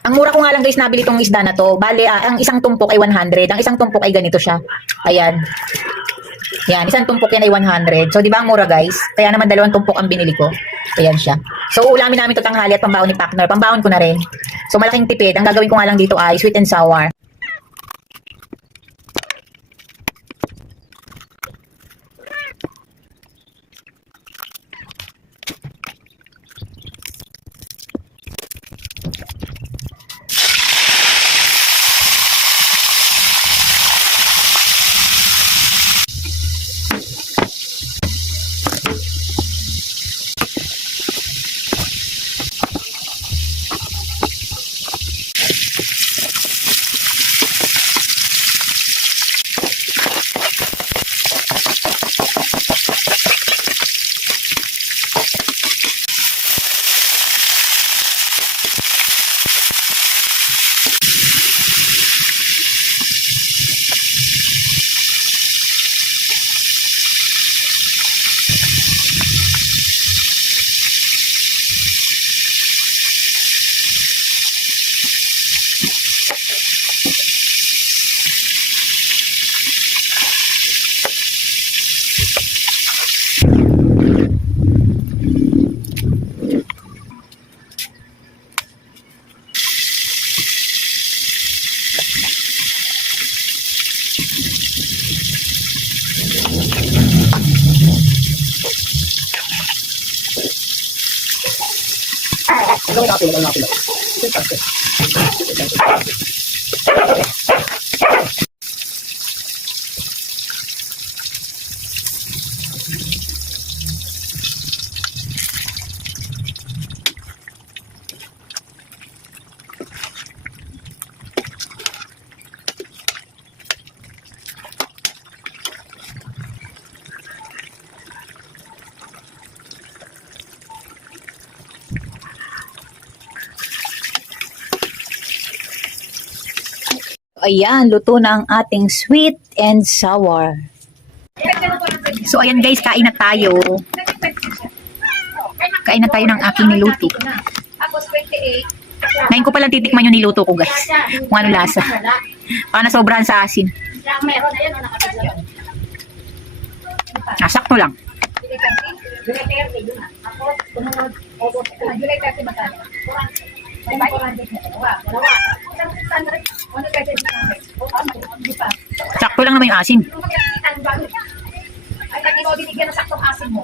Ang mura ko nga lang guys nabili tong isda na to. Bale, ang isang tumpok ay 100. Ang isang tumpok ay ganito siya. Ayan. Yan, isang tumpok yan ay 100. So, di ba ang mura guys? Kaya naman dalawang tumpok ang binili ko. Ayan siya. So, ulamin namin to tanghali at pambaon ni partner. Pambaon ko na rin. So, malaking tipid. Ang gagawin ko nga lang dito ay sweet and sour. Ayan, luto na ang ating sweet and sour. So, ayan guys, kain na tayo. Kain na tayo ng aking niluto. Ngayon ko palang titikman yung niluto ko guys. Kung ano lasa. Baka nasobrahan sa asin. Sakto lang. Sakto lang naman yung asin. Ay, hindi mo binigyan ng saktong asin mo.